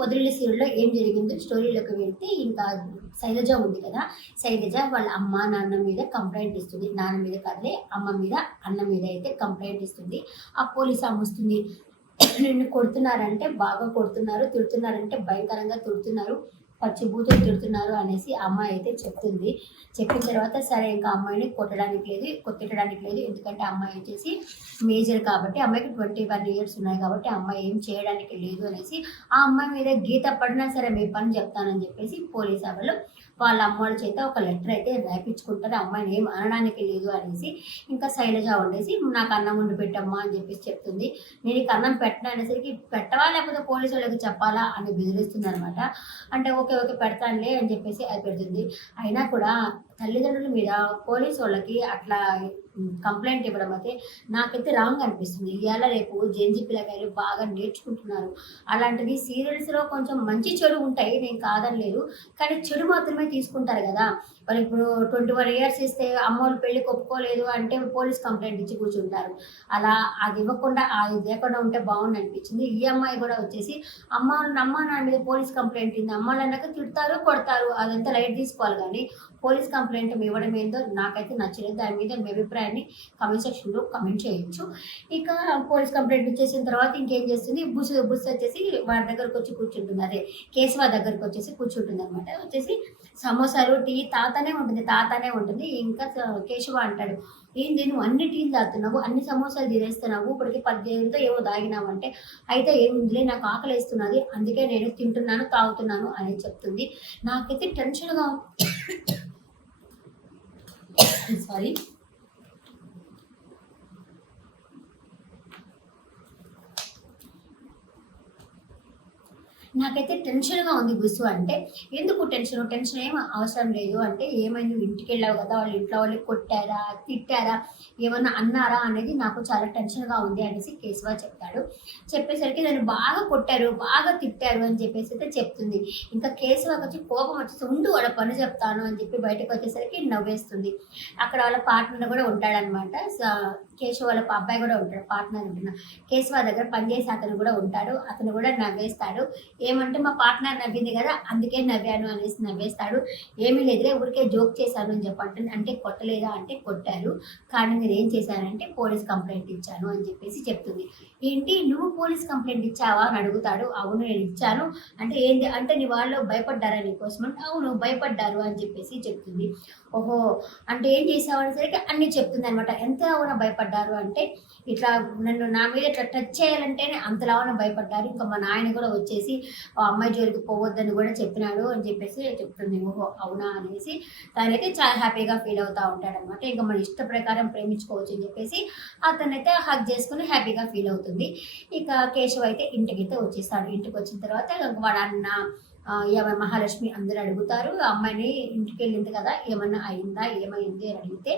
పొదిరిల్లు సీరియల్‌లో ఏం జరిగిందో స్టోరీలోకి వెళ్తే ఇంకా శైలజ ఉంది కదా! శైలజ వాళ్ళ అమ్మ, నాన్న మీద కంప్లెయింట్ ఇస్తుంది. నాన్న మీద కాదులే అమ్మ మీద, అన్న మీద అయితే కంప్లెయింట్ ఇస్తుంది. ఆ పోలీస్ ఆమొస్తుంది. నిన్ను కొడుతున్నారంటే బాగా కొడుతున్నారు, తిడుతున్నారంటే భయంకరంగా తిడుతున్నారు, పచ్చి బూతులు తిడుతున్నారు అనేసి అమ్మాయి అయితే చెప్తుంది. చెప్పిన తర్వాత సరే ఇంకా అమ్మాయిని తిట్టడానికి లేదు. ఎందుకంటే అమ్మాయి వచ్చేసి మేజర్ కాబట్టి అమ్మాయికి 21 ఇయర్స్ ఉన్నాయి కాబట్టి అమ్మాయి ఏం చేయడానికి లేదు అనేసి ఆ అమ్మాయి మీద గీత పడినా సరే మీ పని చెప్తానని చెప్పేసి పోలీసు వాళ్ళు వాళ్ళ అమ్మోళ్ళ చేత ఒక లెటర్ అయితే రాయించుకుంటారు. అమ్మాయిని ఏం అనడానికి లేదు అనేసి. ఇంకా శైలజ ఉండేసి నాకు అన్నం వండి పెట్టమ్మా అని చెప్పేసి చెప్తుంది. నేను నీకు అన్నం పెట్టను అనేసరికి పెట్టవా లేకపోతే పోలీసు వాళ్ళకి చెప్పాలా అని బెదిరిస్తుంది అనమాట. అంటే ఓకే ఓకే పెడతానులే అని చెప్పేసి అది పెడుతుంది. అయినా కూడా తల్లిదండ్రుల మీద పోలీసు వాళ్ళకి అట్లా కంప్లైంట్ ఇవ్వడం అయితే నాకైతే రాంగ్ అనిపిస్తుంది. ఇవాళ రేపు జెన్జీ పిల్లకాయలు బాగా నేర్చుకుంటున్నారు. అలాంటివి సీరియల్స్‌లో కొంచెం మంచి చెడు ఉంటాయి. నేను కాదనలేదు. కానీ చెడు మాత్రమే తీసుకుంటారు కదా! వాళ్ళు ఇప్పుడు 21 ఇయర్స్ ఇస్తే అమ్మోళ్ళు పెళ్ళికి ఒప్పుకోలేదు అంటే పోలీస్ కంప్లెయింట్ ఇచ్చి కూర్చుంటారు. అలా అది ఇవ్వకుండా అది లేకుండా ఉంటే బాగుండనిపించింది. ఈ అమ్మాయి కూడా వచ్చేసి అమ్మ నాన్న మీద పోలీస్ కంప్లెయింట్ ఉంది. అమ్మాలన్నాక తిడతారు, కొడతారు. అదంతా లైట్ తీసుకోవాలి గానీ పోలీస్ కంప్లెయింట్ ఇవ్వడం ఏందో నాకైతే నచ్చలేదు. దాని మీద మీ అభిప్రాయాన్ని కామెంట్ సెక్షన్‌లో కామెంట్ చేయొచ్చు. ఇక పోలీస్ కంప్లెయింట్ ఇచ్చేసిన తర్వాత ఇంకేం చేస్తుంది బుస్ వచ్చేసి వాడి దగ్గరకొచ్చి కూర్చుంటుంది. అదే కేశవ దగ్గరకొచ్చేసి కూర్చుంటుందనమాట. వచ్చేసి సమోసాలు, టీ తాగుతానే ఉంటుంది. ఇంకా కేశవ అంటాడు, "ఏంది నువ్వు అన్ని టీలు తాగుతున్నావు, అన్ని సమోసాలు తినేస్తున్నావు, ఇప్పటికి 18 ఏమో తాగినావంటే, అయితే ఏముందిలే నాకు ఆకలేస్తున్నది. అందుకే నేను తింటున్నాను, తాగుతున్నాను" అని చెప్తుంది. నాకైతే టెన్షన్‌గా సారీ. నాకైతే టెన్షన్‌గా ఉంది బుస్సు అంటే. ఎందుకు టెన్షన్? టెన్షన్ ఏమి అవసరం లేదు అంటే, ఏమైంది నువ్వు ఇంటికెళ్ళావు కదా! వాళ్ళ ఇంట్లో వాళ్ళు కొట్టారా? తిట్టారా? ఏమన్నా అన్నారా? అనేది నాకు చాలా టెన్షన్‌గా ఉంది అనేసి కేశవ చెప్తాడు. చెప్పేసరికి నన్ను బాగా కొట్టారు, బాగా తిట్టారు అని చెప్పేసి అయితే చెప్తుంది. ఇంకా కేశవకొచ్చి కోపం వచ్చేసి ఉండు వాళ్ళ పని చెప్తాను అని చెప్పి బయటకొచ్చేసరికి నవ్వేస్తుంది. అక్కడ వాళ్ళ పార్ట్నర్ కూడా ఉంటాడనమాట. కేశవ వాళ్ళ అబ్బాయి కూడా ఉంటాడు. పార్ట్నర్ అంటున్నా. కేశవ దగ్గర పనిచేసే అతను కూడా ఉంటాడు. అతను కూడా నవ్వేస్తాడు. ఏమంటే మా పార్ట్నర్ నవ్వింది కదా అందుకే నవ్వాను అనేసి నవ్వేస్తాడు. ఏమీ లేదులే ఊరికే జోక్ చేశాను అని చెప్పంటే, అంటే కొట్టలేదా అంటే కొట్టారు. కానీ నేనేం చేశానంటే పోలీస్ కంప్లెయింట్ ఇచ్చాను అని చెప్పేసి చెప్తుంది. ఏంటి నువ్వు పోలీస్ కంప్లెయింట్ ఇచ్చావా అని అడుగుతాడు. అవును నేను ఇచ్చాను. అంటే ఏంది అంటే నీ వాళ్ళు భయపడ్డారా నీకోసం అంటే అవును భయపడ్డారు అని చెప్పేసి చెప్తుంది. ఓహో! అంటే ఏం చేసావు అనేసరికి అన్నీ చెప్తుందనమాట. ఎంతలావున భయపడ్డారు అంటే, ఇట్లా నా మీద ఇట్లా టచ్ చేయాలంటేనే అంతలావున భయపడ్డారు. ఇంకా మా నాయన కూడా వచ్చేసి ఆ అమ్మాయి జోలికి పోవద్దని కూడా చెప్పినాడు అని చెప్పేసి చెప్తుంది. ఓహో! అవునా అనేసి తనైతే చాలా హ్యాపీగా ఫీల్ అవుతా ఉంటాడనమాట. ఇంక మన ఇష్ట ప్రకారం ప్రేమించుకోవచ్చు అని చెప్పేసి అతనైతే హగ్ చేసుకొని హ్యాపీగా ఫీల్ అవుతుంది. ఇక కేశవ్ అయితే ఇంటికైతే వచ్చేస్తాడు. ఇంటికొచ్చిన తర్వాత వాడు అన్న మహాలక్ష్మి అందరూ అడుగుతారు. ఆ అమ్మాయిని ఇంటికెళ్ళింది కదా! ఏమన్నా అయిందా? ఏమైంది అని అడిగితే,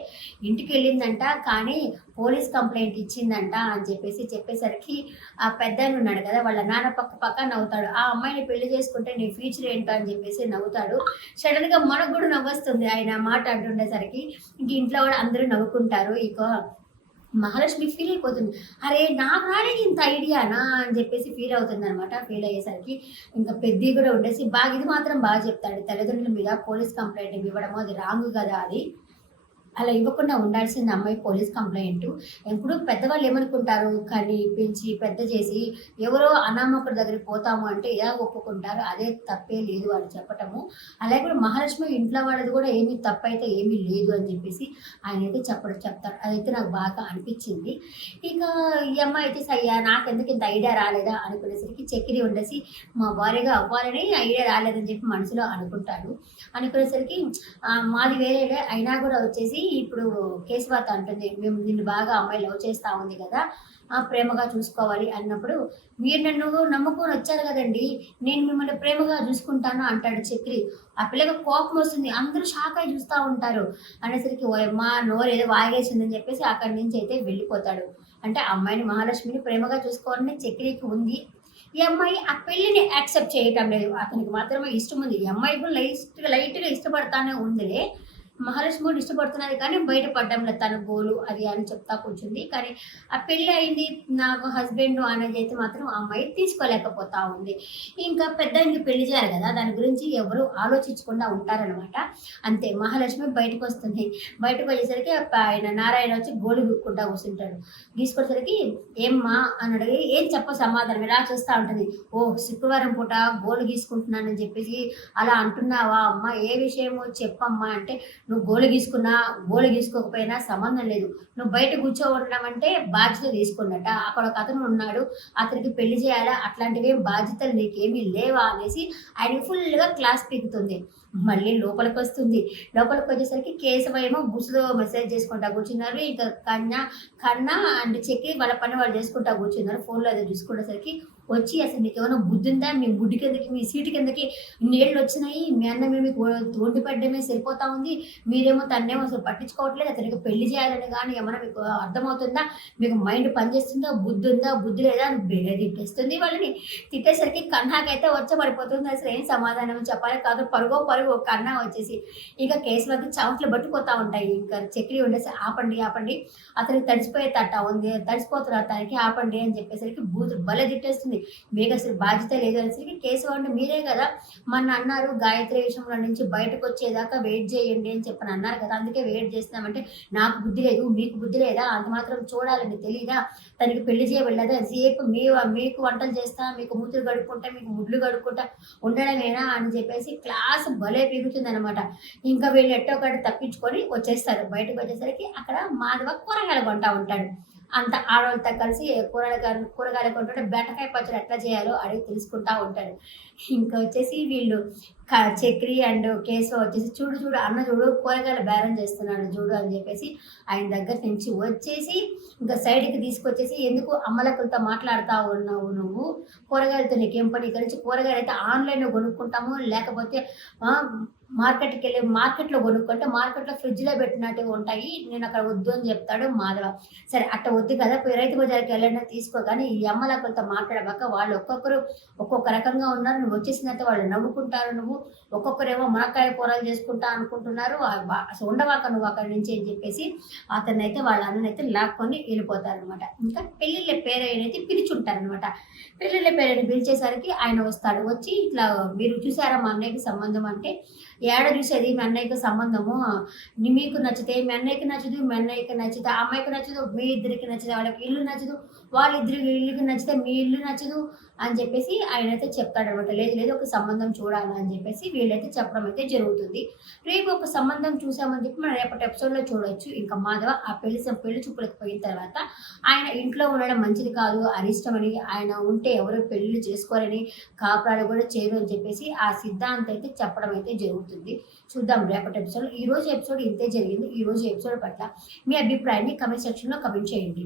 ఇంటికెళ్ళిందంట కానీ పోలీస్ కంప్లెయింట్ ఇచ్చిందంట అని చెప్పేసరికి ఆ పెద్దాయన ఉన్నాడు కదా! వాళ్ళ నాన్న పక్క నవ్వుతాడు. ఆ అమ్మాయిని పెళ్లి చేసుకుంటే నీ ఫ్యూచర్ ఏంటో అని చెప్పేసి నవ్వుతాడు. సడెన్‌గా మనకు కూడా నవ్వొస్తుంది ఆయన మాట అంటుండేసరికి. ఇంక ఇంట్లో వాళ్ళు అందరూ నవ్వుకుంటారు. ఇక మహాలక్ష్మి ఫీల్ అయిపోతుంది. అరే! నాకు రాలేదు ఇంత ఐడియానా అని చెప్పేసి ఫీల్ అవుతుందనమాట. ఫీల్ అయ్యేసరికి ఇంకా పెద్ది కూడా ఉండేసి ఇది మాత్రం బాగా చెప్తాడు. తల్లిదండ్రుల మీద పోలీస్ కంప్లెయింట్ ఇవ్వడము అది రాంగ్ కదా అది. అలా ఇవ్వకుండా ఉండాల్సింది అమ్మాయి పోలీస్ కంప్లెయింటు. ఇప్పుడు పెద్దవాళ్ళు ఏమనుకుంటారు, కని, పెంచి, పెద్ద చేసి ఎవరో అనామకుడి దగ్గరికి పోతాము అంటే ఎలా ఒప్పుకుంటారు? అదే తప్పే లేదు అని చెప్పటము. అలాగే కూడా మహాలక్ష్మి ఇంట్లో వాళ్ళది కూడా ఏమీ తప్పైతే ఏమీ లేదు అని చెప్పేసి ఆయనైతే చెప్తారు. అదైతే నాకు బాగా అనిపించింది. ఇక ఈ అమ్మాయి అయితే సయ్యా నాకెందుకు ఇంత ఐడియా రాలేదా అనుకునేసరికి చక్కిరి ఉండేసి మా భార్యగా అవ్వాలని ఐడియా రాలేదని చెప్పి మనసులో అనుకుంటాడు. అనుకునేసరికి మాది వేరేలే అయినా కూడా వచ్చేసి ఇప్పుడు కేశవాత అంటుంది, "మేము నిన్ను బాగా అమ్మాయి లవ్ చేస్తా ఉంది కదా! ప్రేమగా చూసుకోవాలి" అన్నప్పుడు, "మీరు నన్ను నమ్ముకొని వచ్చారు కదండీ! నేను మిమ్మల్ని ప్రేమగా చూసుకుంటాను" అంటాడు చక్రి. ఆ పిల్లకి కోపం వస్తుంది. అందరూ షాక్ అయ్యి చూస్తా ఉంటారు. అనేసరికి ఓయమ్మ నోరేదో వాగేసిందని చెప్పేసి అక్కడి నుంచి అయితే వెళ్ళిపోతాడు. అంటే అమ్మాయిని మహాలక్ష్మిని ప్రేమగా చూసుకోవాలని చక్రికి ఉంది. ఈ అమ్మాయి ఆ పెళ్ళిని యాక్సెప్ట్ చేయటం లేదు. అతనికి మాత్రమే ఇష్టం ఉంది. ఈ అమ్మాయి కూడా లైట్‌గా ఇష్టపడతానే ఉందిలే. మహాలక్ష్మి కూడా ఇష్టపడుతున్నది కానీ బయట పడ్డంలో తన గోలు అది అని చెప్తా కూర్చుంది. కానీ ఆ పెళ్లి అయింది నాకు హస్బెండ్ అనేది అయితే మాత్రం ఆ అమ్మాయి తీసుకోలేకపోతా ఉంది. ఇంకా పెద్దాయనకి పెళ్లి చేయాలి కదా! దాని గురించి ఎవరు ఆలోచించకుండా ఉంటారనమాట. అంతే మహాలక్ష్మి బయటకొస్తుంది. బయటకొచ్చేసరికి ఆయన నారాయణ వచ్చి గోలు గీక్కుంటా కూర్చుంటాడు. గీసుకునేసరికి "ఏమ్మా" అని అడిగి ఏం చెప్పవు సమాధానం. ఇలా చూస్తా ఉంటది. "ఓహ్! శుక్రవారం పూట గోలు గీసుకుంటున్నానని చెప్పేసి అలా అంటున్నావా అమ్మ? ఏ విషయమో చెప్పమ్మా" అంటే "నువ్వు గోలు గీసుకున్నా, గోలు గీసుకోకపోయినా సంబంధం లేదు. నువ్వు బయట కూర్చోవడం బాధ్యత తీసుకున్నట్ట. అక్కడ ఒక అతను ఉన్నాడు. అతనికి పెళ్లి చేయాలా? అట్లాంటివేం బాధ్యతలు నీకేమీ లేవా?" అనేసి ఆయనకి ఫుల్‌గా క్లాస్ పీకుతుంది. మళ్ళీ లోపలికొస్తుంది. లోపలికొచ్చేసరికి కేశవ ఏమో బుస్సులో మెసేజ్ చేసుకుంటా కూర్చున్నారు. ఇంకా కన్న అండ్ చెక్కి వాళ్ళ పని వాళ్ళు చేసుకుంటా కూర్చున్నారు. ఫోన్‌లో ఏదో చూసుకునేసరికి వచ్చి "అసలు మీకేమైనా బుద్ధుందా? మీ గుడ్డి కిందకి, మీ సీటు కిందకి ఇన్నేళ్ళొచ్చినాయి. మీ అన్నేమో మీకు వండి పడడమే సరిపోతా ఉంది. మీరేమో తన్నేమో అసలు పట్టించుకోవట్లేదు. అతనికి పెళ్లి చేయాలని గాని ఏమన్నా మీకు అర్థమవుతుందా? మీకు మైండ్ పనిచేస్తుందా? బుద్ధుందా? బుద్ధి లేదా?" అని బెల తిట్టేస్తుంది వాళ్ళని. తిట్టేసరికి కన్నాకైతే వచ్చబడిపోతుంది. అసలు ఏం సమాధానం చెప్పాలి కాదు. పరుగో పరుగు కన్నా వచ్చేసి ఇక కేశవకి చెమటలు పట్టిపోతా ఉంటాయి. ఇంకా చక్రి ఉండేసి "ఆపండి, ఆపండి. అతనికి తడిసిపోయే తట్ట ఉంది. తడిసిపోతున్నారు తనకి ఆపండి" అని చెప్పేసరికి బూతులు భలే తిట్టేస్తుంది. "మీకసలు బాధ్యత లేదు" అనేసరికి కేశవ అంటే "మీరే కదా మొన్న అన్నారు గాయత్రి విషయంలో నుంచి బయటకొచ్చేదాకా వెయిట్ చేయండి అని చెప్పని అన్నారు కదా! అందుకే వెయిట్ చేస్తున్నామంటే" "నాకు బుద్ధి లేదు. మీకు బుద్ధి లేదా? అంత మాత్రం చూడాలని తెలీదా? తనకి పెళ్లి చేయబడలేదా? సేపు మీకు వంటలు చేస్తా, మీకు మూతులు కడుక్కుంటా, మీకు ముడ్లు కడుక్కుంటా ఉండడమేనా" అని చెప్పేసి క్లాస్ భలే పీకుతుందనమాట. ఇంకా వీళ్ళు ఎట్టో ఒకట తప్పించుకొని వచ్చేస్తారు. బయటకొచ్చేసరికి అక్కడ మాధవ కూరగాయలు కొంటా ఉంటాడు. అంత ఆడోళ్ళతో కలిసి కూరగాయలు కొంటుంటే బెండకాయ పచ్చడి ఎట్లా చేయాలో అడిగి తెలుసుకుంటా ఉంటాడు. ఇంకా వచ్చేసి వీళ్ళు చక్రి అండ్ కేశవ వచ్చేసి "చూడు చూడు అన్న చూడు కూరగాయలు బేరం చేస్తున్నాడు చూడు" అని చెప్పేసి ఆయన దగ్గర నుంచి వచ్చేసి ఇంకా సైడ్‌కి తీసుకొచ్చేసి "ఎందుకు అమ్మలక్కలతో మాట్లాడుతా ఉన్నావు నువ్వు? కూరగాయలతో నీకేం పని? ఇక్కడి నుంచి కూరగాయలైతే ఆన్‌లైన్‌లో కొనుక్కుంటాము. లేకపోతే ఆహ్, మార్కెట్‌లో కొనుక్కుంటే మార్కెట్‌లో ఫ్రిడ్జ్‌లో పెట్టినట్టుగా ఉంటాయి. నేనక్కడ వద్దు" అని చెప్తాడు మాధవ. సరే అట్ట వద్దు కదా! పోయి రైతు బజార్‌కెళ్ళైనా తీసుకో గానీ ఈ అమ్మలక్కలతో మాట్లాడబాక. వాళ్ళు ఒక్కొక్కరు ఒక్కొక్క రకంగా ఉన్నారు. నువ్వు వచ్చేసిన తర్వాత వాళ్ళు నవ్వుకుంటారు. ఒక్కొక్కరేమో మునక్కాయ కూరలు చేసుకుంటా అనుకుంటున్నారు. అసలు ఉండవాక నువ్వు అక్కడి నుంచి అని చెప్పేసి అతన్నైతే వాళ్ళ అన్ననైతే లాక్కొని వెళ్ళిపోతారనమాట. ఇంకా పెళ్ళిళ్ళ పేరయ్యనైతే పిలిచుంటారనమాట. పెళ్ళిళ్ళ పేరయ్యని పిలిచేసరికి ఆయన వస్తాడు. వచ్చి ఇట్లా "మీరు చూసారా మా అన్నయ్యకి సంబంధం" అంటే "ఏడ చూసేది మీ అన్నయ్యకి సంబంధము? మీకు నచ్చితే మీ అన్నయ్యకి నచ్చదు, మీ అన్నయ్యకి నచ్చితే ఆ అమ్మాయికి నచ్చదు, మీ ఇద్దరికి నచ్చితే వాళ్ళకి ఇల్లు నచ్చదు, వాళ్ళిద్దరికి ఇల్లుకి నచ్చితే మీ ఇల్లు నచ్చదు" అని చెప్పేసి ఆయనైతే చెప్తాడనమాట. లేదు లేదు ఒక సంబంధం చూడాలి అని చెప్పేసి వీళ్ళైతే చెప్పడం అయితే జరుగుతుంది. రేపు ఒక సంబంధం చూసామని చెప్పి మనం రేపటి ఎపిసోడ్‌లో చూడొచ్చు. ఇంకా మాధవ ఆ పెళ్లి చూపులకు పోయిన తర్వాత ఆయన ఇంట్లో ఉండడం మంచిది కాదు, అరిష్టమని, ఆయన ఉంటే ఎవరు పెళ్లిళ్ళు చేసుకోరని, కాపురాలు కూడా చేయరు అని చెప్పేసి ఆ సిద్ధాంతం అయితే చెప్పడం అయితే జరుగుతుంది. చూద్దాం రేపటి ఎపిసోడ్‌లో. ఈరోజు ఎపిసోడ్ ఇంతే జరిగింది. ఈరోజు ఎపిసోడ్ పట్ల మీ అభిప్రాయాన్ని కామెంట్ సెక్షన్‌లో కామెంట్ చేయండి.